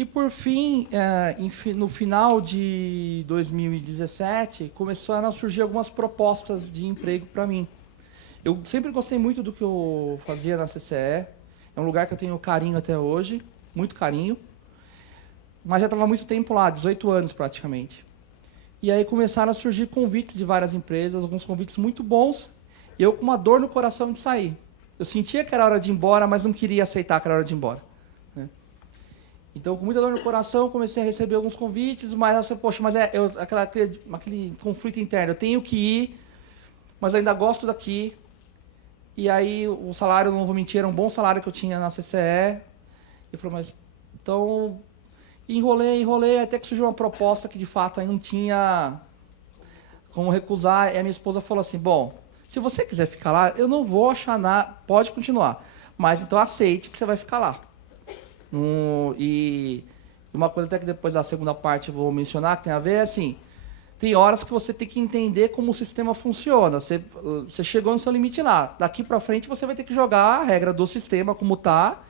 E, por fim, no final de 2017, começaram a surgir algumas propostas de emprego para mim. Eu sempre gostei muito do que eu fazia na CCE. É um lugar que eu tenho carinho até hoje, muito carinho. Mas já estava há muito tempo lá, 18 anos praticamente. E aí começaram a surgir convites de várias empresas, alguns convites muito bons, e eu com uma dor no coração de sair. Eu sentia que era hora de ir embora, mas não queria aceitar que era hora de ir embora. Então, com muita dor no coração, comecei a receber alguns convites, mas assim, poxa, mas aquele conflito interno, eu tenho que ir, mas ainda gosto daqui. E aí o salário, não vou mentir, era um bom salário que eu tinha na CCE. Eu falei, mas então enrolei, até que surgiu uma proposta que de fato aí não tinha como recusar. E a minha esposa falou assim: bom, se você quiser ficar lá, eu não vou achar nada, pode continuar, mas então aceite que você vai ficar lá. E uma coisa até que depois da segunda parte eu vou mencionar, que tem a ver, é assim, tem horas que você tem que entender como o sistema funciona. Você chegou no seu limite lá. Daqui para frente você vai ter que jogar a regra do sistema como está,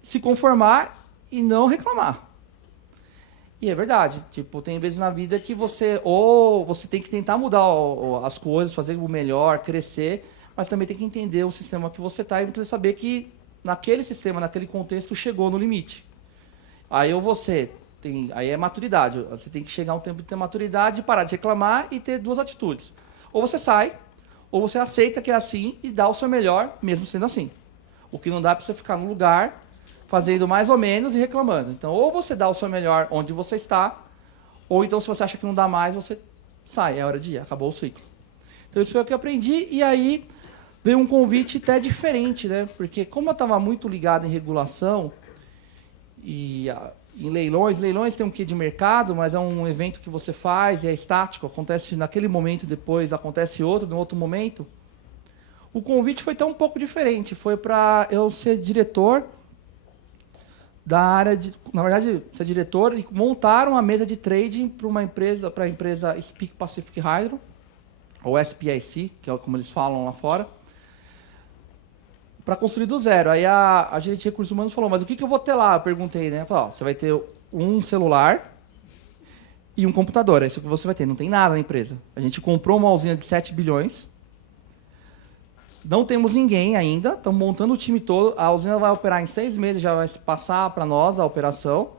se conformar e não reclamar. E é verdade. Tipo, tem vezes na vida que você tem que tentar mudar as coisas, fazer o melhor, crescer, mas também tem que entender o sistema que você está e você saber que naquele sistema, naquele contexto, chegou no limite. Aí é maturidade. Você tem que chegar a um tempo de ter maturidade, parar de reclamar e ter duas atitudes. Ou você sai, ou você aceita que é assim e dá o seu melhor, mesmo sendo assim. O que não dá é para você ficar no lugar, fazendo mais ou menos e reclamando. Então, ou você dá o seu melhor onde você está, ou então, se você acha que não dá mais, você sai. É hora de ir, acabou o ciclo. Então, isso foi o que eu aprendi. E aí veio um convite até diferente, né? Porque como eu estava muito ligado em regulação e em leilões tem um quê de mercado, mas é um evento que você faz e é estático, acontece naquele momento, depois acontece outro, em outro momento. O convite foi até um pouco diferente, foi para eu ser diretor da área de, na verdade, ser diretor e montar uma mesa de trading para a empresa Speak Pacific Hydro, ou SPIC, que é como eles falam lá fora, para construir do zero. Aí a gerente de recursos humanos falou, mas o que eu vou ter lá? Eu perguntei, né? Falei, você vai ter um celular e um computador. É isso que você vai ter. Não tem nada na empresa. A gente comprou uma usina de 7 bilhões. Não temos ninguém ainda. Estamos montando o time todo. A usina vai operar em 6 meses, já vai passar para nós a operação.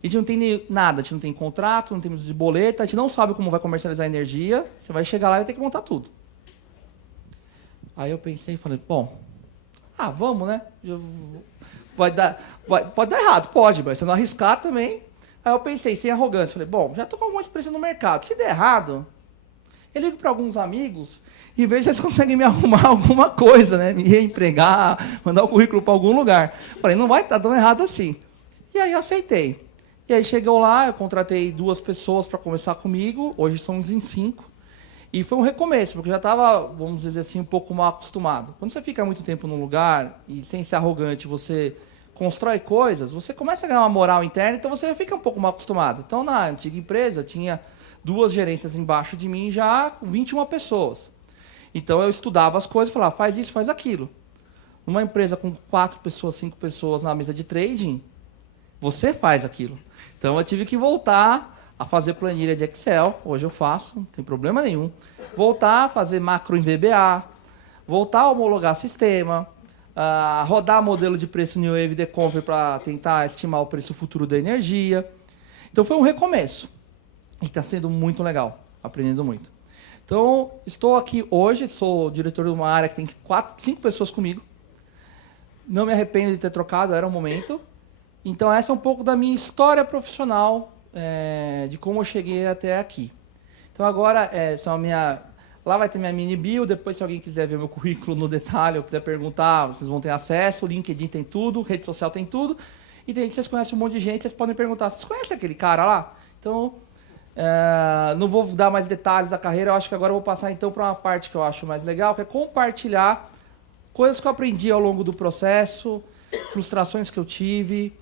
A gente não tem nada. A gente não tem contrato, não temos de boleta. A gente não sabe como vai comercializar a energia. Você vai chegar lá e vai ter que montar tudo. Aí eu pensei e falei, bom, vamos, né? Pode dar errado, pode, mas se eu não arriscar também. Aí eu pensei, sem arrogância, falei, bom, já estou com alguma experiência no mercado. Se der errado, eu ligo para alguns amigos e vejo se eles conseguem me arrumar alguma coisa, né? Me reempregar, mandar o currículo para algum lugar. Falei, não vai estar tão errado assim. E aí eu aceitei. E aí chegou lá, eu contratei 2 pessoas para começar comigo, hoje somos em 5. E foi um recomeço, porque eu já estava, vamos dizer assim, um pouco mal acostumado. Quando você fica muito tempo num lugar e sem ser arrogante, você constrói coisas, você começa a ganhar uma moral interna, então você fica um pouco mal acostumado. Então, na antiga empresa, tinha 2 gerências embaixo de mim já com 21 pessoas. Então, eu estudava as coisas e falava, faz isso, faz aquilo. Numa empresa com 4 pessoas, 5 pessoas na mesa de trading, você faz aquilo. Então, eu tive que voltar a fazer planilha de Excel, hoje eu faço, não tem problema nenhum. Voltar a fazer macro em VBA, voltar a homologar sistema, rodar modelo de preço New Wave Decomp para tentar estimar o preço futuro da energia. Então foi um recomeço. E está sendo muito legal, aprendendo muito. Então, estou aqui hoje, sou diretor de uma área que tem 5 pessoas comigo. Não me arrependo de ter trocado, era um momento. Então, essa é um pouco da minha história profissional, de como eu cheguei até aqui. Então agora lá vai ter minha mini bio, depois se alguém quiser ver meu currículo no detalhe ou quiser perguntar, vocês vão ter acesso, o LinkedIn tem tudo, rede social tem tudo, e tem, vocês conhecem um monte de gente, vocês podem perguntar, vocês conhecem aquele cara lá? Então, não vou dar mais detalhes da carreira, eu acho que agora eu vou passar então para uma parte que eu acho mais legal, que é compartilhar coisas que eu aprendi ao longo do processo, frustrações que eu tive,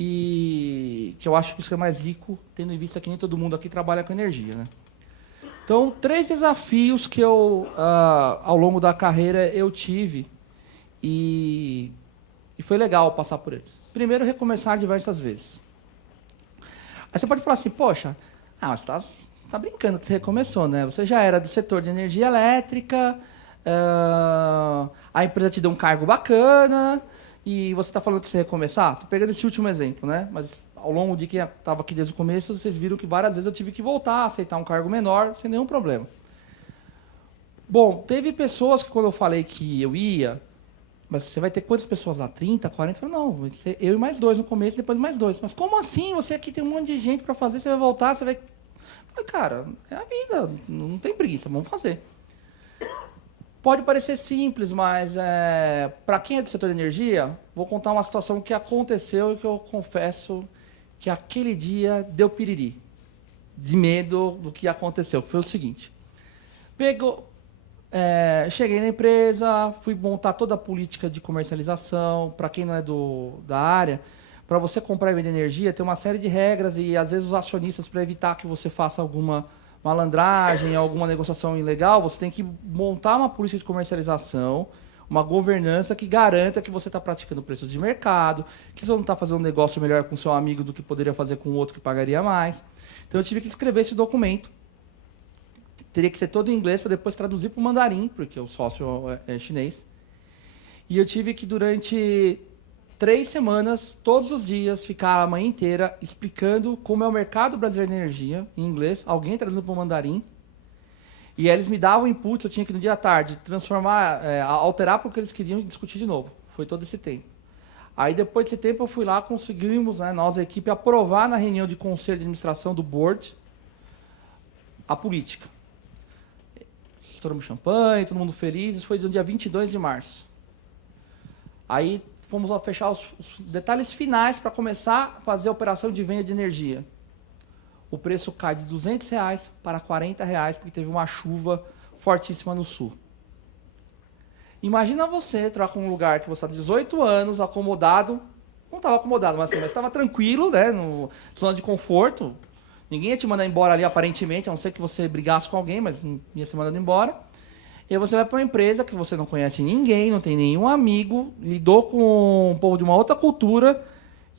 e que eu acho que isso é mais rico, tendo em vista que nem todo mundo aqui trabalha com energia, né? Então, 3 desafios que eu, ao longo da carreira, eu tive e foi legal passar por eles. Primeiro, recomeçar diversas vezes. Aí você pode falar assim, poxa, você tá brincando que você recomeçou, né? Você já era do setor de energia elétrica, a empresa te deu um cargo bacana, e você está falando que você recomeçar? Estou pegando esse último exemplo, né? Mas ao longo de que estava aqui desde o começo, vocês viram que várias vezes eu tive que voltar, aceitar um cargo menor, sem nenhum problema. Bom, teve pessoas que quando eu falei que eu ia, mas você vai ter quantas pessoas lá? 30, 40? Eu falei, não, vai ser eu e mais 2 no começo, depois mais 2. Mas como assim? Você aqui tem um monte de gente para fazer, você vai voltar, você vai... Eu falei, cara, é a vida, não tem preguiça, vamos fazer. Pode parecer simples, mas para quem é do setor de energia, vou contar uma situação que aconteceu e que eu confesso que aquele dia deu piriri, de medo do que aconteceu, que foi o seguinte. Cheguei na empresa, fui montar toda a política de comercialização. Para quem não é da área, para você comprar e vender energia, tem uma série de regras e, às vezes, os acionistas, para evitar que você faça alguma malandragem, alguma negociação ilegal, você tem que montar uma política de comercialização, uma governança que garanta que você está praticando preços de mercado, que você não está fazendo um negócio melhor com seu amigo do que poderia fazer com outro que pagaria mais. Então, eu tive que escrever esse documento. Teria que ser todo em inglês para depois traduzir para o mandarim, porque o sócio é chinês. E eu tive que, durante 3 semanas, todos os dias, ficar a manhã inteira explicando como é o mercado brasileiro de energia, em inglês, alguém traduzindo para o mandarim. E aí eles me davam input, eu tinha que, no dia à tarde, transformar, alterar para o que eles queriam e discutir de novo. Foi todo esse tempo. Aí, depois desse tempo, eu fui lá, conseguimos, nós, a equipe, aprovar na reunião de conselho de administração do board a política. Estouramos champanhe, todo mundo feliz. Isso foi no dia 22 de março. Aí fomos fechar os detalhes finais para começar a fazer a operação de venda de energia. O preço cai de R$200 para R$40, porque teve uma chuva fortíssima no sul. Imagina você entrar com um lugar que você está 18 anos, acomodado. Não estava acomodado, mas estava tranquilo, né, no zona de conforto. Ninguém ia te mandar embora ali, aparentemente, a não ser que você brigasse com alguém, mas não ia ser mandado embora. E aí você vai para uma empresa que você não conhece ninguém, não tem nenhum amigo, lidou com um povo de uma outra cultura,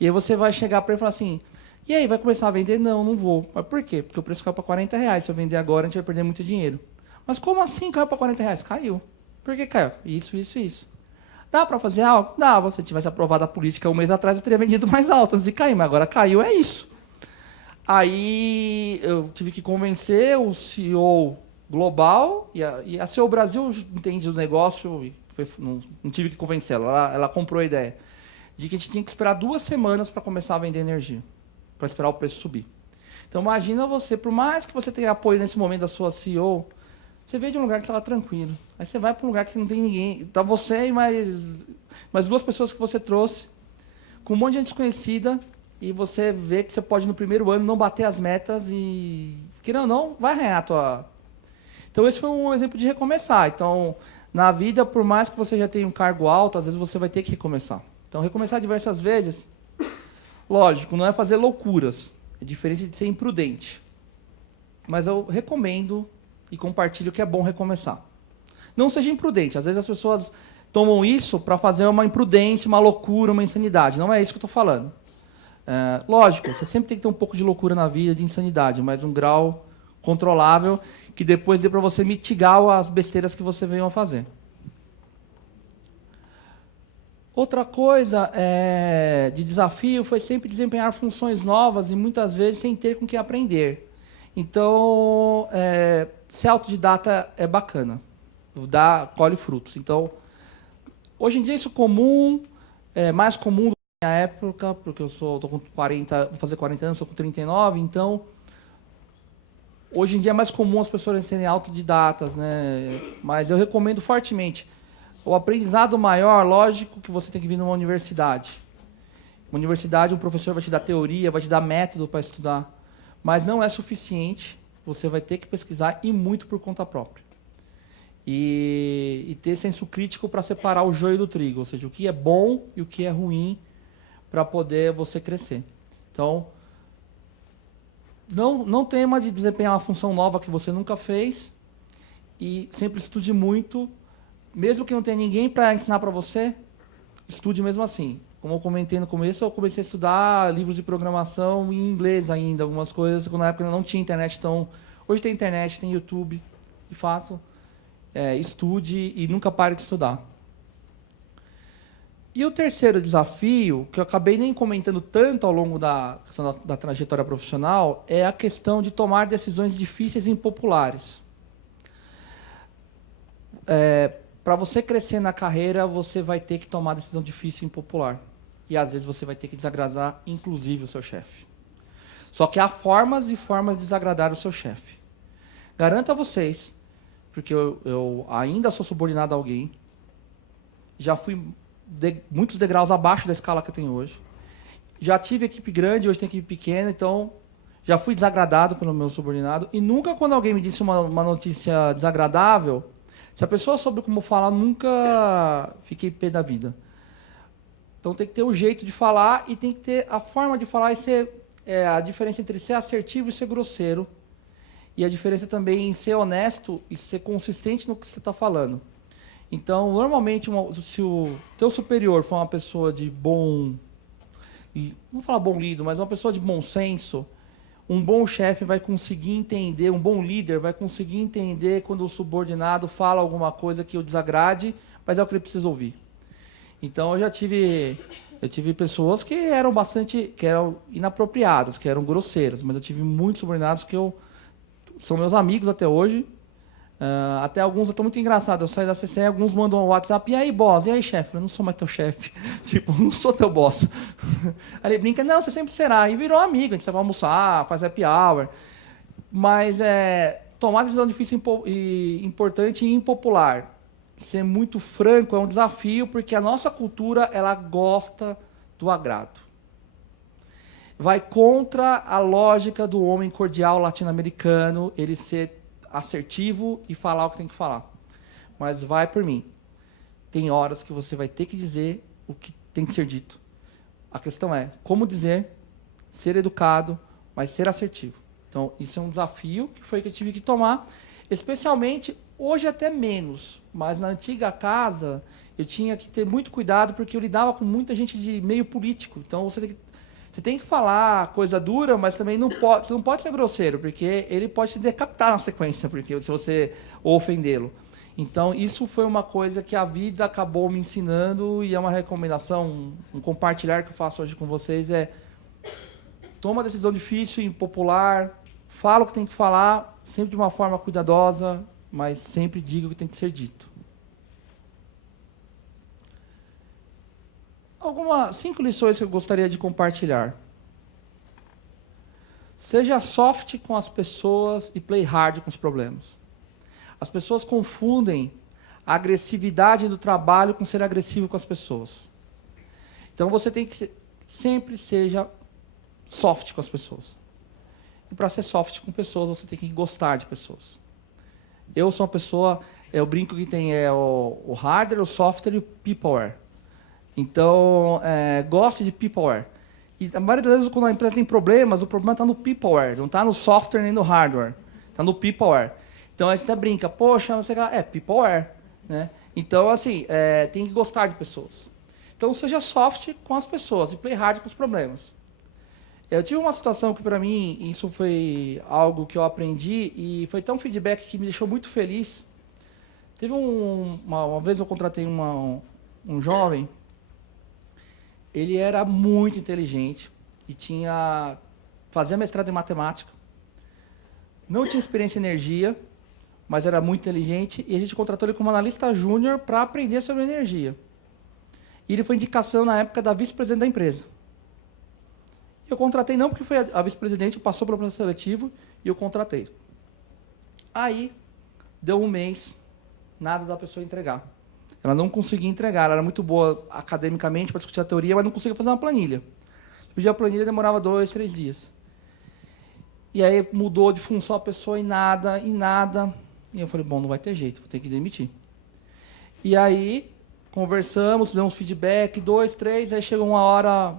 e aí você vai chegar para ele e falar assim, e aí, vai começar a vender? Não, não vou. Mas por quê? Porque o preço caiu para R$40. Se eu vender agora, a gente vai perder muito dinheiro. Mas como assim caiu para R$40? Caiu. Por que caiu? Isso, isso, isso. Dá para fazer algo? Dá. Se tivesse aprovado a política 1 mês atrás, eu teria vendido mais alto antes de cair, mas agora caiu, é isso. Aí eu tive que convencer o CEO global, e a CEO Brasil entende o negócio, e não tive que convencê-la, ela comprou a ideia, de que a gente tinha que esperar 2 semanas para começar a vender energia, para esperar o preço subir. Então imagina você, por mais que você tenha apoio nesse momento da sua CEO, você veio de um lugar que estava tranquilo, aí você vai para um lugar que você não tem ninguém, está você e mais 2 pessoas que você trouxe, com um monte de gente desconhecida, e você vê que você pode, no primeiro ano, não bater as metas e, querendo ou não, vai arranhar a tua... Então, esse foi um exemplo de recomeçar. Então, na vida, por mais que você já tenha um cargo alto, às vezes você vai ter que recomeçar. Então, recomeçar diversas vezes, lógico, não é fazer loucuras. É diferente de ser imprudente. Mas eu recomendo e compartilho que é bom recomeçar. Não seja imprudente. Às vezes as pessoas tomam isso para fazer uma imprudência, uma loucura, uma insanidade. Não é isso que eu estou falando. Lógico, você sempre tem que ter um pouco de loucura na vida, de insanidade, mas um grau controlável que depois dê para você mitigar as besteiras que você veio a fazer. Outra coisa de desafio foi sempre desempenhar funções novas e muitas vezes sem ter com que aprender. Então, ser autodidata é bacana, colhe frutos. Então, hoje em dia isso é comum, é mais comum do que na minha época, porque eu estou com 40, vou fazer 40 anos, estou com 39, então hoje em dia é mais comum as pessoas serem autodidatas, né? Mas eu recomendo fortemente. O aprendizado maior, lógico que você tem que vir numa universidade. Uma universidade, um professor vai te dar teoria, vai te dar método para estudar, mas não é suficiente. Você vai ter que pesquisar e muito por conta própria. E ter senso crítico para separar o joio do trigo, ou seja, o que é bom e o que é ruim para poder você crescer. Então, não tema de desempenhar uma função nova que você nunca fez e sempre estude muito, mesmo que não tenha ninguém para ensinar para você, estude mesmo assim. como eu comentei no começo, eu comecei a estudar livros de programação em inglês ainda, algumas coisas, quando na época não tinha internet. Então, hoje tem internet, tem YouTube, de fato. Estude e nunca pare de estudar. E o terceiro desafio, que eu acabei nem comentando tanto ao longo da trajetória profissional, é a questão de tomar decisões difíceis e impopulares. Para você crescer na carreira, você vai ter que tomar decisão difícil e impopular. E, às vezes, você vai ter que desagradar, inclusive, o seu chefe. Só que há formas e formas de desagradar o seu chefe. Garanto a vocês, porque eu ainda sou subordinado a alguém, já fui muitos degraus abaixo da escala que eu tenho hoje. Já tive equipe grande, hoje tenho equipe pequena, então já fui desagradado pelo meu subordinado. E nunca, quando alguém me disse uma notícia desagradável, se a pessoa soube como falar, nunca fiquei pé da vida. Então tem que ter o jeito de falar e tem que ter a forma de falar e ser a diferença entre ser assertivo e ser grosseiro. E a diferença também em ser honesto e ser consistente no que você está falando. Então, normalmente, se o teu superior for uma pessoa de bom... Não vou falar bom lido, mas uma pessoa de bom senso, um bom chefe vai conseguir entender, um bom líder vai conseguir entender quando o subordinado fala alguma coisa que o desagrade, mas é o que ele precisa ouvir. Então, eu tive pessoas que eram inapropriadas, que eram grosseiras, mas eu tive muitos subordinados que são meus amigos até hoje. Até alguns estão muito engraçados. Eu saio da CCE, alguns mandam um WhatsApp, e aí, boss? E aí, chefe? Eu não sou mais teu chefe. Tipo, não sou teu boss. Aí ele brinca, não, você sempre será. E virou amigo, a gente vai almoçar, faz happy hour. Mas tomar decisão difícil e importante e impopular. Ser muito franco é um desafio, porque a nossa cultura, ela gosta do agrado. Vai contra a lógica do homem cordial latino-americano, ele ser assertivo e falar o que tem que falar. Mas vai por mim. Tem horas que você vai ter que dizer o que tem que ser dito. A questão é como dizer, ser educado, mas ser assertivo. Então, isso é um desafio que foi que eu tive que tomar, especialmente, hoje até menos, mas na antiga casa eu tinha que ter muito cuidado porque eu lidava com muita gente de meio político. Então, você tem que falar coisa dura, mas também você não pode ser grosseiro, porque ele pode te decapitar na sequência, porque se você ofendê-lo. Então, isso foi uma coisa que a vida acabou me ensinando e é uma recomendação, um compartilhar que eu faço hoje com vocês, toma decisão difícil, impopular, fala o que tem que falar, sempre de uma forma cuidadosa, mas sempre diga o que tem que ser dito. 5 lições que eu gostaria de compartilhar. Seja soft com as pessoas e play hard com os problemas. As pessoas confundem a agressividade do trabalho com ser agressivo com as pessoas. Então você tem que sempre seja soft com as pessoas. E para ser soft com pessoas, você tem que gostar de pessoas. Eu sou uma pessoa, eu brinco que tem o hardware, o software e o peopleware. Então, goste de peopleware. E a maioria das vezes, quando a empresa tem problemas, o problema está no peopleware, não está no software nem no hardware. Está no peopleware. Então, a gente até brinca, poxa, não sei o que, peopleware. Né? Então, assim, tem que gostar de pessoas. Então, seja soft com as pessoas e play hard com os problemas. Eu tive uma situação que, para mim, isso foi algo que eu aprendi e foi tão feedback que me deixou muito feliz. Teve uma vez eu contratei um jovem. Ele era muito inteligente e fazia mestrado em matemática. Não tinha experiência em energia, mas era muito inteligente e a gente contratou ele como analista júnior para aprender sobre energia. E ele foi indicação na época da vice-presidente da empresa. Eu contratei não porque foi a vice-presidente, passou pelo processo seletivo e eu contratei. Aí, deu um mês, nada da pessoa entregar. Ela não conseguia entregar, ela era muito boa academicamente para discutir a teoria, mas não conseguia fazer uma planilha. Pedir a planilha demorava 2, 3 dias. E aí mudou de função a pessoa e nada. E eu falei, bom, não vai ter jeito, vou ter que demitir. E aí, conversamos, demos feedback, 2, 3, aí chegou uma hora,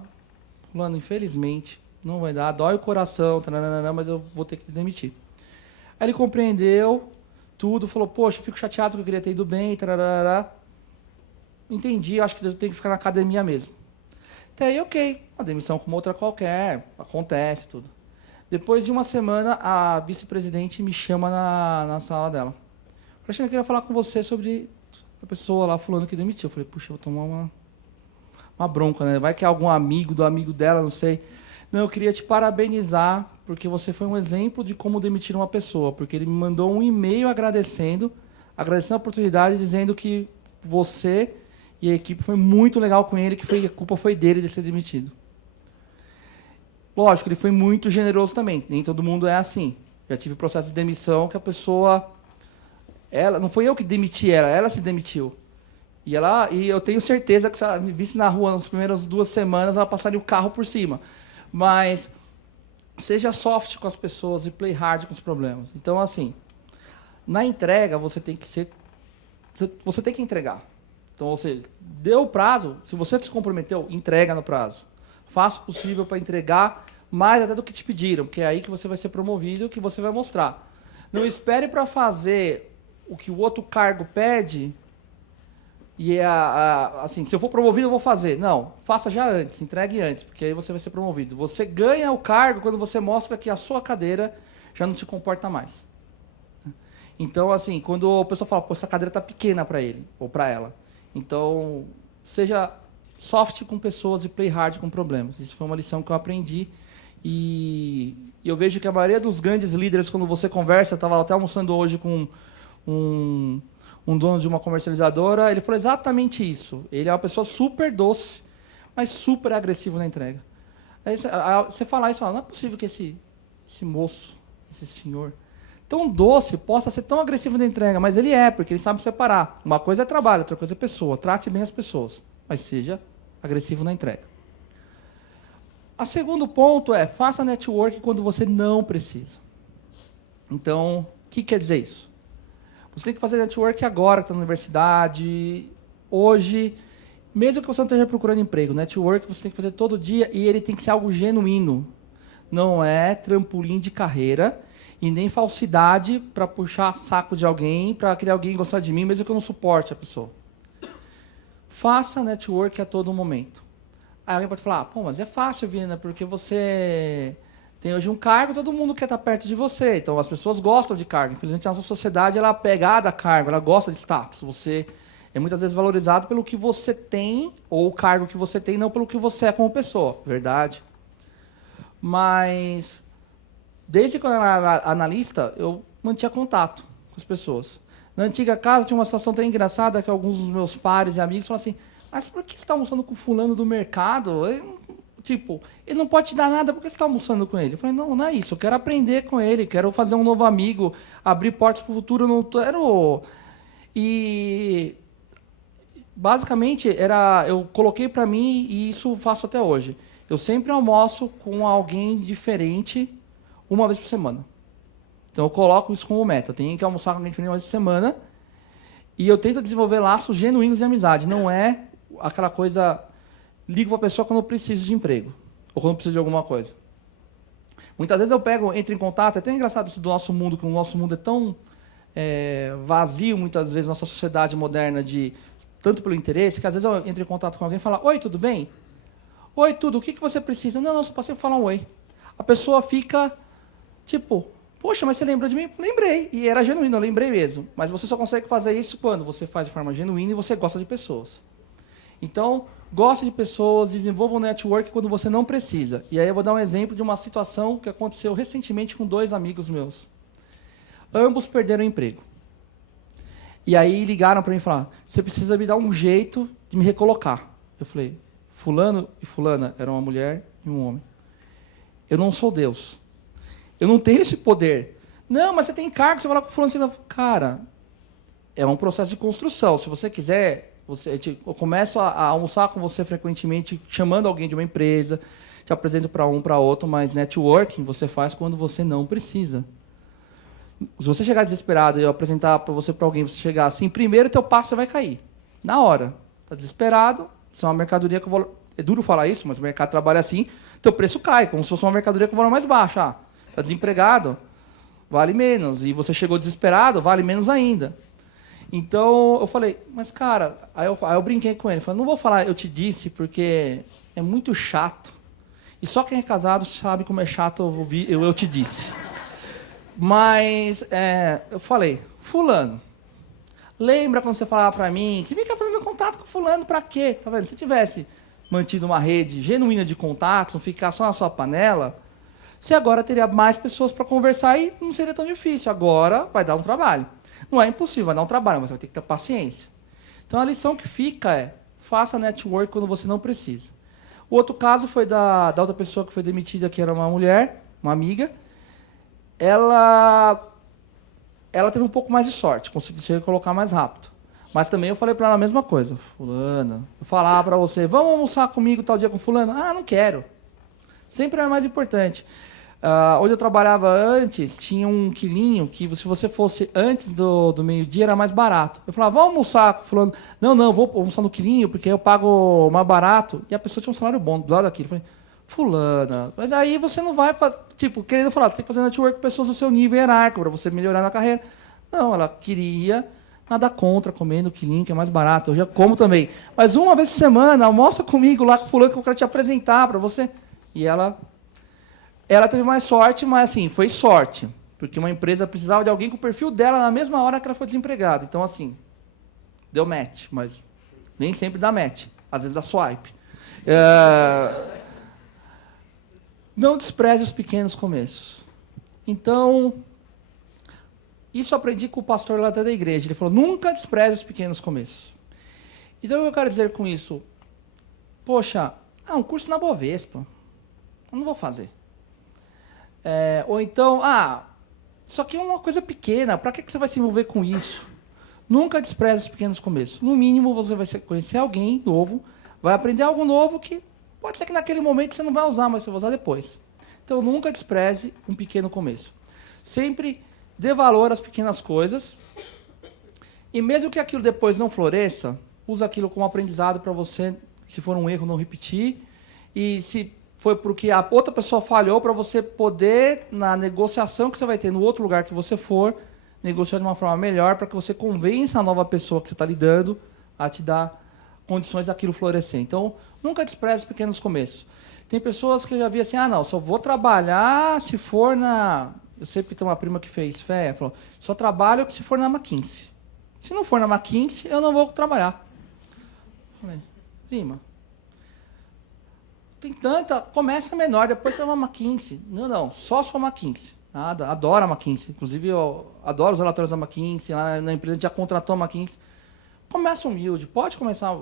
fulano, infelizmente, não vai dar, dói o coração, mas eu vou ter que te demitir. Aí ele compreendeu tudo, falou, poxa, eu fico chateado porque eu queria ter ido bem, tarará. Entendi, acho que eu tenho que ficar na academia mesmo. Até aí, ok. A demissão como outra qualquer, acontece tudo. Depois de uma semana, a vice-presidente me chama na sala dela. Alexandre, eu queria falar com você sobre a pessoa lá, fulano, que demitiu. Eu falei, puxa, eu vou tomar uma bronca, né? Vai que é algum amigo do amigo dela, não sei. Não, eu queria te parabenizar, porque você foi um exemplo de como demitir uma pessoa. Porque ele me mandou um e-mail agradecendo a oportunidade, dizendo que você e a equipe foi muito legal com ele, que a culpa foi dele de ser demitido. Lógico, ele foi muito generoso também. Nem todo mundo é assim. Já tive processo de demissão que a pessoa... não foi eu que demiti ela se demitiu. E eu tenho certeza que se ela me visse na rua nas primeiras 2 semanas, ela passaria o carro por cima. Mas seja soft com as pessoas e play hard com os problemas. Então, assim, na entrega, você tem que entregar. Então, ou seja, deu o prazo, se você se comprometeu, entrega no prazo. Faça o possível para entregar mais até do que te pediram, porque é aí que você vai ser promovido, que você vai mostrar. Não espere para fazer o que o outro cargo pede e assim, se eu for promovido, eu vou fazer. Não, faça já antes, entregue antes, porque aí você vai ser promovido. Você ganha o cargo quando você mostra que a sua cadeira já não te comporta mais. Então, assim, quando a pessoa fala, pô, essa cadeira está pequena para ele ou para ela. Então, seja soft com pessoas e play hard com problemas. Isso foi uma lição que eu aprendi. E eu vejo que a maioria dos grandes líderes, quando você conversa, eu estava até almoçando hoje com um dono de uma comercializadora, ele falou exatamente isso. Ele é uma pessoa super doce, mas super agressivo na entrega. Aí você fala isso, não é possível que esse moço, esse senhor, tão doce, possa ser tão agressivo na entrega, mas ele porque ele sabe separar. Uma coisa é trabalho, outra coisa é pessoa. Trate bem as pessoas, mas seja agressivo na entrega. O segundo ponto é, faça network quando você não precisa. Então, o que quer dizer isso? Você tem que fazer network agora, que está na universidade, hoje, mesmo que você não esteja procurando emprego. Network você tem que fazer todo dia e ele tem que ser algo genuíno. Não é trampolim de carreira e nem falsidade para puxar saco de alguém, para aquele alguém gostar de mim, mesmo que eu não suporte a pessoa. Faça network a todo momento. Aí alguém pode falar, pô, mas é fácil, Vina, porque você tem hoje um cargo, todo mundo quer estar perto de você. Então, as pessoas gostam de cargo. Infelizmente, a nossa sociedade ela é apegada a cargo, ela gosta de status. Você é muitas vezes valorizado pelo que você tem, ou o cargo que você tem, não pelo que você é como pessoa. Verdade. Mas, desde quando eu era analista, eu mantinha contato com as pessoas. Na antiga casa, tinha uma situação tão engraçada que alguns dos meus pares e amigos falaram assim, mas por que você está almoçando com o fulano do mercado? Ele não pode te dar nada, por que você está almoçando com ele? Eu falei, não é isso, eu quero aprender com ele, quero fazer um novo amigo, abrir portas para o futuro, eu não quero... E, basicamente, eu coloquei para mim, e isso faço até hoje, eu sempre almoço com alguém diferente uma vez por semana. Então, eu coloco isso como meta, eu tenho que almoçar com alguém diferente uma vez por semana, e eu tento desenvolver laços genuínos de amizade, não é aquela coisa... Ligo para a pessoa quando eu preciso de emprego. Ou quando eu preciso de alguma coisa. Muitas vezes eu entro em contato, é até engraçado isso do nosso mundo, que o nosso mundo é tão vazio, muitas vezes, nossa sociedade moderna, tanto pelo interesse, que às vezes eu entro em contato com alguém e falo, oi, tudo bem? Oi, tudo, o que você precisa? Não, só passei para falar um oi. A pessoa fica, poxa, mas você lembrou de mim? Lembrei, e era genuíno, eu lembrei mesmo. Mas você só consegue fazer isso quando você faz de forma genuína e você gosta de pessoas. Então, goste de pessoas, desenvolva um network quando você não precisa. E aí eu vou dar um exemplo de uma situação que aconteceu recentemente com 2 amigos meus. Ambos perderam o emprego. E aí ligaram para mim e falaram, você precisa me dar um jeito de me recolocar. Eu falei, fulano e fulana, era uma mulher e um homem. Eu não sou Deus. Eu não tenho esse poder. Não, mas você tem cargo, você vai lá com fulano. Você vai... Cara, é um processo de construção. Se você quiser... Eu começo a almoçar com você frequentemente, chamando alguém de uma empresa, te apresento para um, para outro, mas networking você faz quando você não precisa. Se você chegar desesperado e eu apresentar para alguém, você chegar assim, primeiro teu passo vai cair. Na hora. Está desesperado, isso é uma mercadoria que é duro falar isso, mas o mercado trabalha assim, teu preço cai, como se fosse uma mercadoria com valor mais baixo. Está desempregado, vale menos. E você chegou desesperado, vale menos ainda. Então, eu falei, mas, cara... Aí eu brinquei com ele. Falei, não vou falar eu te disse, porque é muito chato. E só quem é casado sabe como é chato ouvir eu te disse. Mas eu falei, fulano, lembra quando você falava pra mim que fica fazendo contato com fulano pra quê? Tá vendo? Se tivesse mantido uma rede genuína de contatos, não ficar só na sua panela, você agora teria mais pessoas para conversar e não seria tão difícil. Agora vai dar um trabalho. Não é impossível, vai dar um trabalho, mas você vai ter que ter paciência. Então a lição que fica é, faça network quando você não precisa. O outro caso foi da outra pessoa que foi demitida, que era uma mulher, uma amiga. Ela teve um pouco mais de sorte, conseguiu colocar mais rápido. Mas também eu falei para ela a mesma coisa. Fulana, eu falava para você, vamos almoçar comigo tal dia com fulano? Ah, não quero. Sempre é mais importante. Onde eu trabalhava antes, tinha um quilinho que se você fosse antes do meio-dia era mais barato. Eu falava, vamos almoçar com fulano. Não, vou almoçar no quilinho porque eu pago mais barato. E a pessoa tinha um salário bom do lado daquilo. Eu falei, fulana, mas aí você não vai, querendo falar, você tem que fazer network com pessoas do seu nível hierárquico para você melhorar na carreira. Não, ela queria, nada contra comer no quilinho, que é mais barato. Eu já como também. Mas uma vez por semana, almoça comigo lá com fulano que eu quero te apresentar para você. E ela teve mais sorte, mas assim, foi sorte. Porque uma empresa precisava de alguém com o perfil dela na mesma hora que ela foi desempregada. Então, assim, deu match, mas nem sempre dá match. Às vezes dá swipe. Não despreze os pequenos começos. Então, isso eu aprendi com o pastor lá da igreja. Ele falou, nunca despreze os pequenos começos. Então, o que eu quero dizer com isso? Poxa, um curso na Bovespa. Eu não vou fazer. Ou então, isso aqui é uma coisa pequena, para que você vai se envolver com isso? Nunca despreze os pequenos começos. No mínimo, você vai conhecer alguém novo, vai aprender algo novo que pode ser que naquele momento você não vai usar, mas você vai usar depois. Então, nunca despreze um pequeno começo. Sempre dê valor às pequenas coisas. E mesmo que aquilo depois não floresça, use aquilo como aprendizado para você, se for um erro, não repetir. E se foi porque a outra pessoa falhou, para você poder, na negociação que você vai ter no outro lugar que você for, negociar de uma forma melhor, para que você convença a nova pessoa que você está lidando a te dar condições daquilo florescer. Então, nunca despreze os pequenos começos. Tem pessoas que eu já vi assim, não, só vou trabalhar se for na... Eu sei que tem uma prima que fez fé, falou, só trabalho se for na McKinsey. Se não for na McKinsey, eu não vou trabalhar. Falei, prima, tem tanta, começa menor, depois você vai uma McKinsey. Não, só sua McKinsey. Nada, adoro a McKinsey. Inclusive, eu adoro os relatórios da McKinsey, lá na empresa já contratou a McKinsey. Começa humilde, pode começar.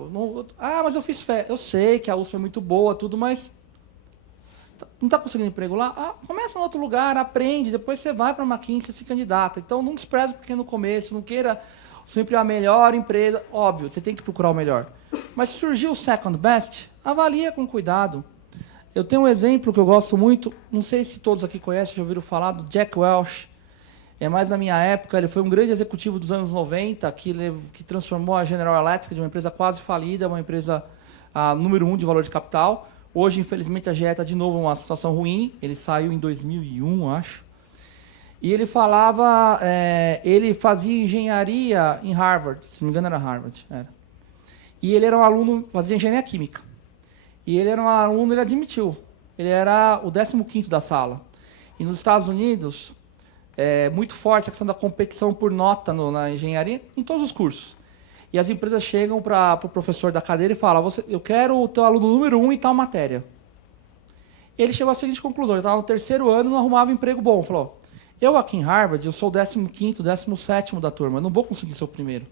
Mas eu fiz fé. Eu sei que a USP é muito boa, tudo, mas não está conseguindo emprego lá? Começa em outro lugar, aprende, depois você vai para a McKinsey, se candidata. Então, não despreze porque no começo, não queira sempre a melhor empresa. Óbvio, você tem que procurar o melhor. Mas se surgir o second best, avalia com cuidado. Eu tenho um exemplo que eu gosto muito, não sei se todos aqui conhecem, já ouviram falar do Jack Welch. É mais na minha época, ele foi um grande executivo dos anos 90, que transformou a General Electric de uma empresa quase falida, uma empresa número 1 de valor de capital. Hoje, infelizmente, a GE está de novo numa situação ruim. Ele saiu em 2001, acho. E ele falava, ele fazia engenharia em Harvard, se não me engano era Harvard. E ele era um aluno, fazia engenharia química. E ele era um aluno, ele admitiu. Ele era o 15º da sala. E nos Estados Unidos, é muito forte a questão da competição por nota na engenharia, em todos os cursos. E as empresas chegam para o professor da cadeira e falam, eu quero o teu aluno número 1 em tal matéria. Ele chegou à seguinte conclusão, ele estava no 3º ano e não arrumava emprego bom. Falou, eu aqui em Harvard, eu sou o 15º, 17º da turma, eu não vou conseguir ser o primeiro.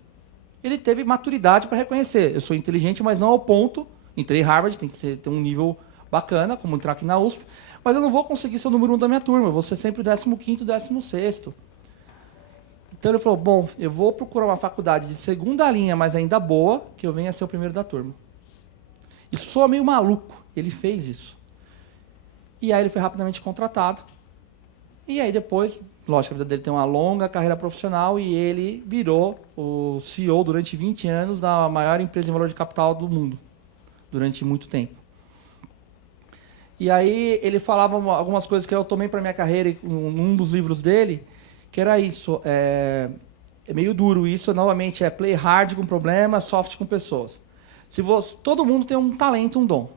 Ele teve maturidade para reconhecer, eu sou inteligente, mas não ao ponto, entrei em Harvard, tem que ter um nível bacana, como entrar aqui na USP, mas eu não vou conseguir ser o número 1 da minha turma, eu vou ser sempre o 15º, 16º. Então ele falou, bom, eu vou procurar uma faculdade de segunda linha, mas ainda boa, que eu venha ser o primeiro da turma. Isso soa meio maluco, ele fez isso. E aí ele foi rapidamente contratado. E aí depois, lógico, a vida dele tem uma longa carreira profissional e ele virou o CEO durante 20 anos da maior empresa em valor de capital do mundo, durante muito tempo. E aí ele falava algumas coisas que eu tomei para minha carreira num dos livros dele, que era isso. é meio duro isso, novamente, é play hard com problema, soft com pessoas. Todo mundo tem um talento, um dom.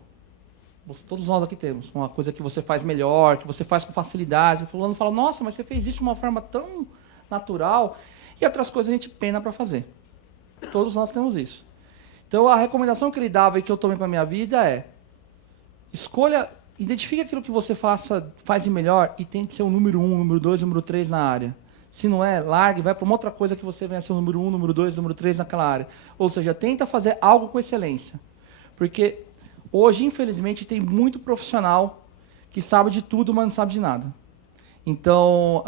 Todos nós aqui temos uma coisa que você faz melhor, que você faz com facilidade. O fulano fala, nossa, mas você fez isso de uma forma tão natural. E outras coisas a gente pena para fazer. Todos nós temos isso. Então, a recomendação que ele dava e que eu tomei para a minha vida é: identifique aquilo que você faz de melhor e tente ser o número 1, número 2, número 3 na área. Se não é, largue, vai para uma outra coisa que você venha ser o número 1, número 2, número 3 naquela área. Ou seja, tenta fazer algo com excelência. Porque hoje, infelizmente, tem muito profissional que sabe de tudo, mas não sabe de nada. Então,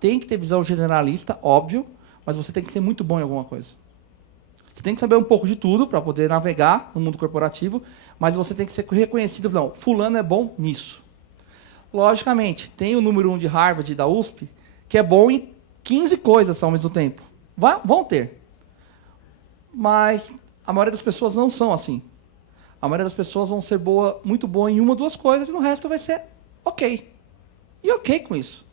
tem que ter visão generalista, óbvio, mas você tem que ser muito bom em alguma coisa. Você tem que saber um pouco de tudo para poder navegar no mundo corporativo, mas você tem que ser reconhecido. Não, fulano é bom nisso. Logicamente, tem o número 1 de Harvard e da USP, que é bom em 15 coisas ao mesmo tempo. Vão ter. Mas a maioria das pessoas não são assim. A maioria das pessoas vão ser muito boa em uma ou duas coisas e no resto vai ser ok. E ok com isso.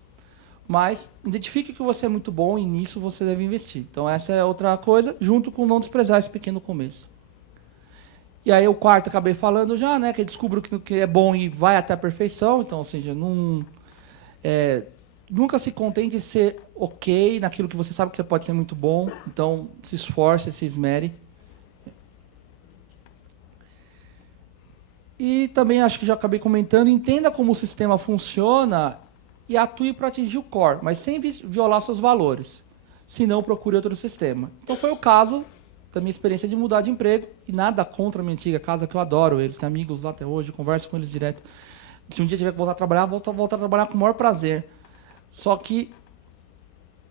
Mas identifique que você é muito bom e nisso você deve investir. Então, essa é outra coisa, junto com não desprezar esse pequeno começo. E aí, o quarto, acabei falando já, né, que descubro que é bom e vai até a perfeição. Então, ou seja, nunca se contente em ser ok naquilo que você sabe que você pode ser muito bom. Então, se esforce, se esmere. E também, acho que já acabei comentando, entenda como o sistema funciona e atue para atingir o core, mas sem violar seus valores. Se não, procure outro sistema. Então, foi o caso da minha experiência de mudar de emprego, e nada contra a minha antiga casa, que eu adoro eles, tenho amigos lá até hoje, converso com eles direto. Se um dia tiver que voltar a trabalhar, vou voltar a trabalhar com o maior prazer. Só que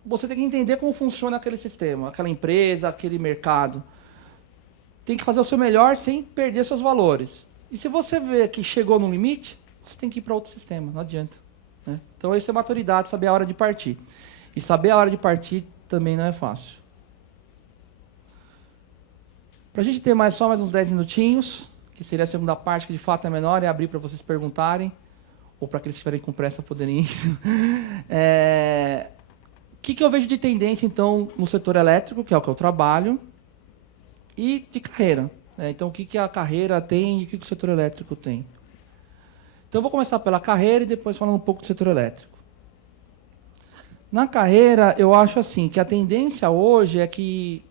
você tem que entender como funciona aquele sistema, aquela empresa, aquele mercado. Tem que fazer o seu melhor sem perder seus valores. E se você vê que chegou no limite, você tem que ir para outro sistema, não adianta. Né? Então, isso é maturidade, saber a hora de partir. E saber a hora de partir também não é fácil. Para a gente ter só mais uns 10 minutinhos, que seria a segunda parte, que de fato é menor, é abrir para vocês perguntarem, ou para aqueles que estiverem com pressa poderem ir. O que eu vejo de tendência, então, no setor elétrico, que é o que eu trabalho, e de carreira. Então, o que a carreira tem e o que o setor elétrico tem. Então, eu vou começar pela carreira e depois falando um pouco do setor elétrico. Na carreira, eu acho assim, que a tendência hoje é que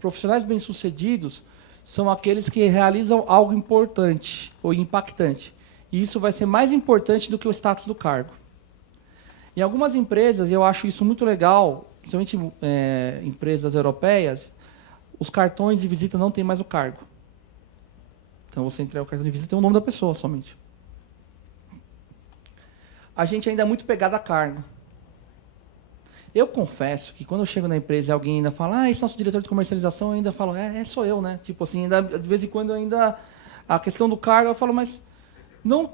profissionais bem-sucedidos são aqueles que realizam algo importante ou impactante. E isso vai ser mais importante do que o status do cargo. Em algumas empresas, eu acho isso muito legal, principalmente empresas europeias, os cartões de visita não têm mais o cargo. Então, você entrega o cartão de visita, tem o nome da pessoa somente. A gente ainda é muito pegado a cargo. Eu confesso que quando eu chego na empresa e alguém ainda fala, esse nosso diretor de comercialização, eu ainda falo, sou eu, né? Tipo assim, ainda, de vez em quando a questão do cargo, eu falo, mas não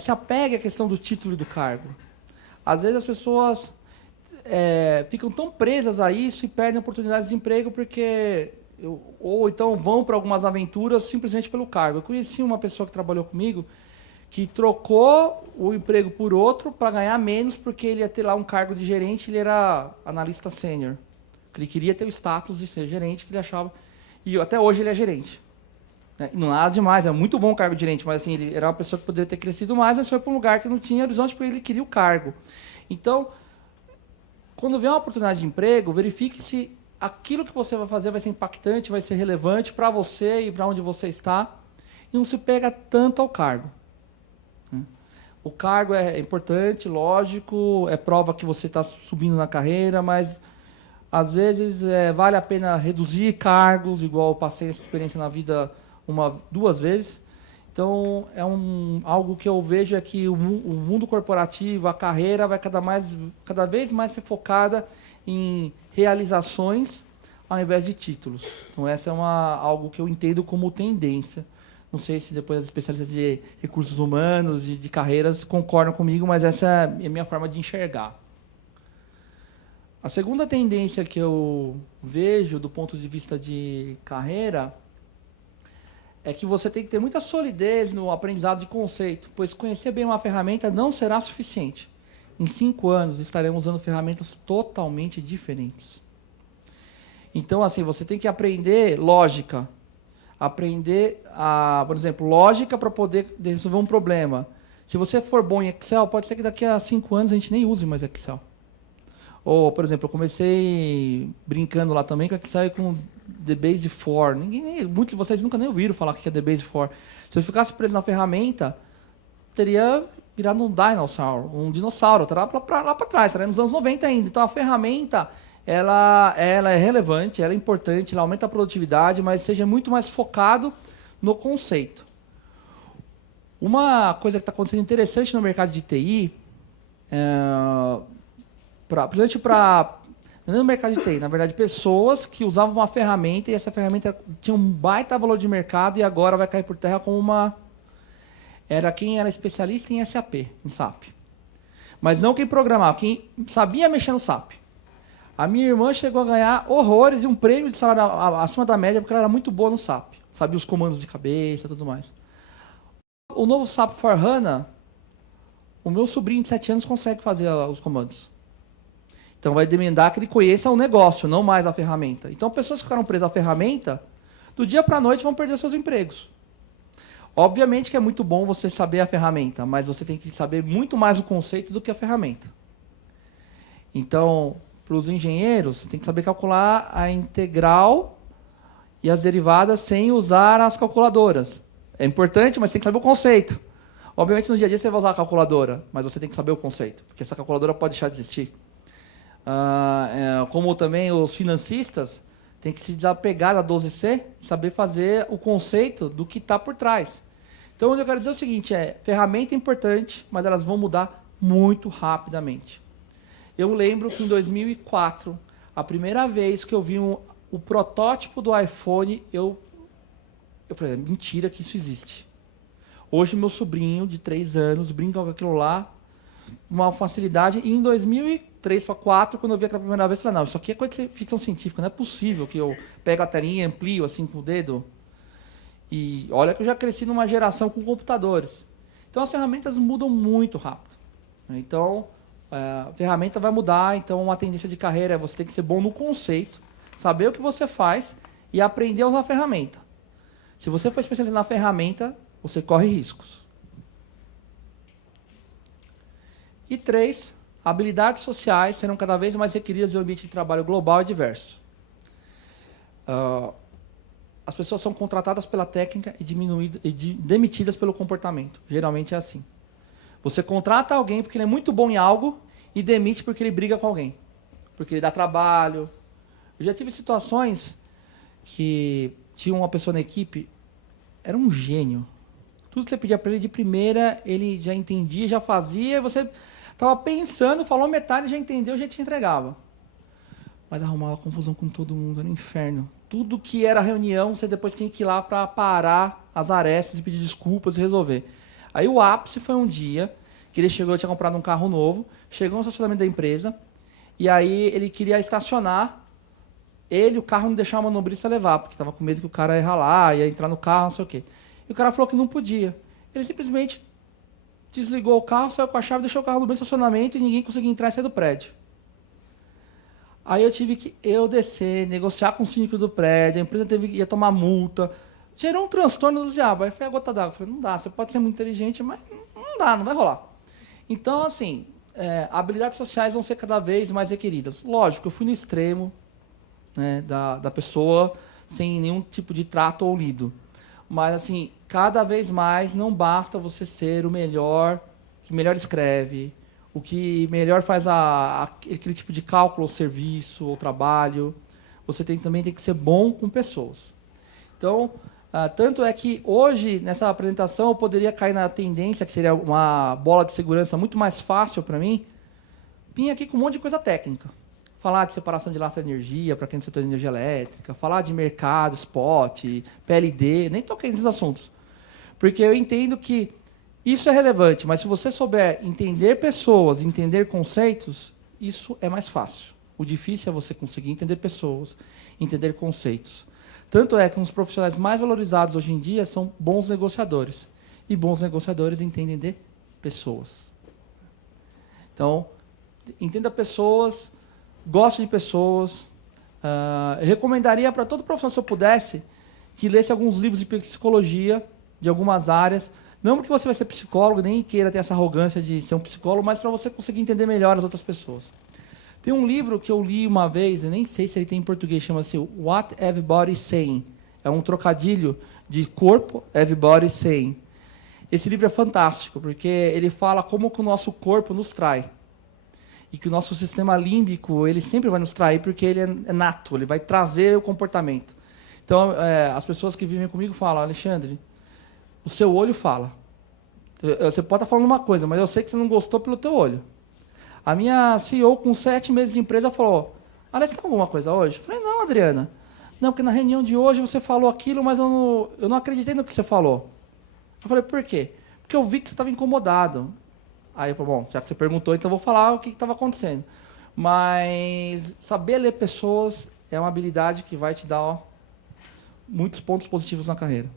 se apegue à questão do título e do cargo. Às vezes as pessoas ficam tão presas a isso e perdem oportunidades de emprego ou então vão para algumas aventuras simplesmente pelo cargo. Eu conheci uma pessoa que trabalhou comigo que trocou o emprego por outro para ganhar menos, porque ele ia ter lá um cargo de gerente, ele era analista sênior. Ele queria ter o status de ser gerente, que ele achava... E até hoje ele é gerente. Não nada demais, é muito bom o cargo de gerente, mas assim, ele era uma pessoa que poderia ter crescido mais, mas foi para um lugar que não tinha horizonte, porque ele queria o cargo. Então, quando vem uma oportunidade de emprego, verifique se aquilo que você vai fazer vai ser impactante, vai ser relevante para você e para onde você está, e não se pega tanto ao cargo. O cargo é importante, lógico, é prova que você está subindo na carreira, mas às vezes vale a pena reduzir cargos, igual eu passei essa experiência na vida duas vezes. Então, algo que eu vejo é que o mundo corporativo, a carreira, vai cada vez mais ser focada em realizações ao invés de títulos. Então, essa é algo que eu entendo como tendência. Não sei se depois as especialistas de recursos humanos e de carreiras concordam comigo, mas essa é a minha forma de enxergar. A segunda tendência que eu vejo do ponto de vista de carreira é que você tem que ter muita solidez no aprendizado de conceito, pois conhecer bem uma ferramenta não será suficiente. Em 5 anos, estaremos usando ferramentas totalmente diferentes. Então, assim, você tem que aprender lógica. Aprender, por exemplo, lógica para poder resolver um problema. Se você for bom em Excel, pode ser que daqui a 5 anos a gente nem use mais Excel. Ou, por exemplo, eu comecei brincando lá também com Excel e com The Base 4. Muitos de vocês nunca nem ouviram falar o que é The Base 4. Se eu ficasse preso na ferramenta, teria virado um dinossauro, lá para trás, estaria nos anos 90 ainda. Então a ferramenta, ela é relevante, ela é importante, ela aumenta a produtividade, mas seja muito mais focado no conceito. Uma coisa que está acontecendo interessante no mercado de TI, principalmente não no mercado de TI, na verdade, pessoas que usavam uma ferramenta e essa ferramenta tinha um baita valor de mercado e agora vai cair por terra como era quem era especialista em SAP, em SAP. Mas não quem programava, quem sabia mexer no SAP. A minha irmã chegou a ganhar horrores e um prêmio de salário acima da média porque ela era muito boa no SAP. Sabia os comandos de cabeça e tudo mais. O novo SAP S/4HANA, o meu sobrinho de 7 anos consegue fazer os comandos. Então vai demandar que ele conheça o negócio, não mais a ferramenta. Então pessoas que ficaram presas à ferramenta, do dia para a noite vão perder seus empregos. Obviamente que é muito bom você saber a ferramenta, mas você tem que saber muito mais o conceito do que a ferramenta. Então, para os engenheiros, você tem que saber calcular a integral e as derivadas sem usar as calculadoras. É importante, mas tem que saber o conceito. Obviamente, no dia a dia você vai usar a calculadora, mas você tem que saber o conceito, porque essa calculadora pode deixar de existir. Como também os financistas têm que se desapegar da 12C e saber fazer o conceito do que está por trás. Então, o que eu quero dizer é o seguinte, ferramenta é importante, mas elas vão mudar muito rapidamente. Eu lembro que em 2004, a primeira vez que eu vi o protótipo do iPhone, eu falei, mentira que isso existe. Hoje, meu sobrinho de 3 anos brinca com aquilo lá, uma facilidade. E em 2003 para 2004, quando eu vi aquela primeira vez, eu falei, não, isso aqui é coisa de ficção científica, não é possível que eu pego a telinha e amplio assim com o dedo. E olha que eu já cresci numa geração com computadores. Então, as ferramentas mudam muito rápido. Então, a ferramenta vai mudar. Então, uma tendência de carreira é você ter que ser bom no conceito, saber o que você faz e aprender a usar a ferramenta. Se você for especialista na ferramenta, você corre riscos. E 3, habilidades sociais serão cada vez mais requeridas em um ambiente de trabalho global e diverso. As pessoas são contratadas pela técnica e demitidas pelo comportamento. Geralmente é assim. Você contrata alguém porque ele é muito bom em algo e demite porque ele briga com alguém. Porque ele dá trabalho. Eu já tive situações que tinha uma pessoa na equipe, era um gênio. Tudo que você pedia para ele de primeira, ele já entendia, já fazia. Você estava pensando, falou metade, já entendeu, já te entregava. Mas arrumava confusão com todo mundo, era um inferno. Tudo que era reunião, você depois tinha que ir lá para parar as arestas e pedir desculpas e resolver. Aí o ápice foi um dia que ele chegou, tinha comprado um carro novo, chegou no estacionamento da empresa, e aí ele queria estacionar, o carro não deixava a manobrista levar, porque estava com medo que o cara ia ralar, ia entrar no carro, não sei o quê. E o cara falou que não podia. Ele simplesmente desligou o carro, saiu com a chave, deixou o carro no bem estacionamento e ninguém conseguia entrar e sair do prédio. Aí eu tive que descer, negociar com o síndico do prédio, a empresa ia tomar multa. Gerou um transtorno do diabo. Aí foi a gota d'água. Falei, não dá, você pode ser muito inteligente, mas não dá, não vai rolar. Então, assim, habilidades sociais vão ser cada vez mais requeridas. Lógico, eu fui no extremo, né, da pessoa sem nenhum tipo de trato ou lido. Mas, assim, cada vez mais não basta você ser o melhor, que melhor escreve, o que melhor faz aquele tipo de cálculo ou serviço ou trabalho. Você também tem que ser bom com pessoas. Então, tanto é que hoje, nessa apresentação, eu poderia cair na tendência, que seria uma bola de segurança muito mais fácil para mim, vim aqui com um monte de coisa técnica. Falar de separação de lastro de energia para quem é do setor de energia elétrica, falar de mercado, spot, PLD, nem toquei nesses assuntos. Porque eu entendo que isso é relevante, mas se você souber entender pessoas, entender conceitos, isso é mais fácil. O difícil é você conseguir entender pessoas, entender conceitos. Tanto é que os profissionais mais valorizados hoje em dia são bons negociadores. E bons negociadores entendem de pessoas. Então, entenda pessoas, goste de pessoas, Eu recomendaria para todo profissional, se eu pudesse, que lesse alguns livros de psicologia, de algumas áreas. Não porque você vai ser psicólogo, nem queira ter essa arrogância de ser um psicólogo, mas para você conseguir entender melhor as outras pessoas. Tem um livro que eu li uma vez, eu nem sei se ele tem em português, chama-se What Everybody's Saying. É um trocadilho de corpo, everybody saying. Esse livro é fantástico, porque ele fala como que o nosso corpo nos trai. E que o nosso sistema límbico, ele sempre vai nos trair, porque ele é nato, ele vai trazer o comportamento. Então, as pessoas que vivem comigo falam, Alexandre, o seu olho fala. Você pode estar falando uma coisa, mas eu sei que você não gostou pelo teu olho. A minha CEO, com 7 meses de empresa, falou, Alex, tem alguma coisa hoje? Eu falei, não, Adriana. Não, porque na reunião de hoje você falou aquilo, mas eu não acreditei no que você falou. Eu falei, por quê? Porque eu vi que você estava incomodado. Aí eu falei, bom, já que você perguntou, então eu vou falar o que estava acontecendo. Mas saber ler pessoas é uma habilidade que vai te dar muitos pontos positivos na carreira.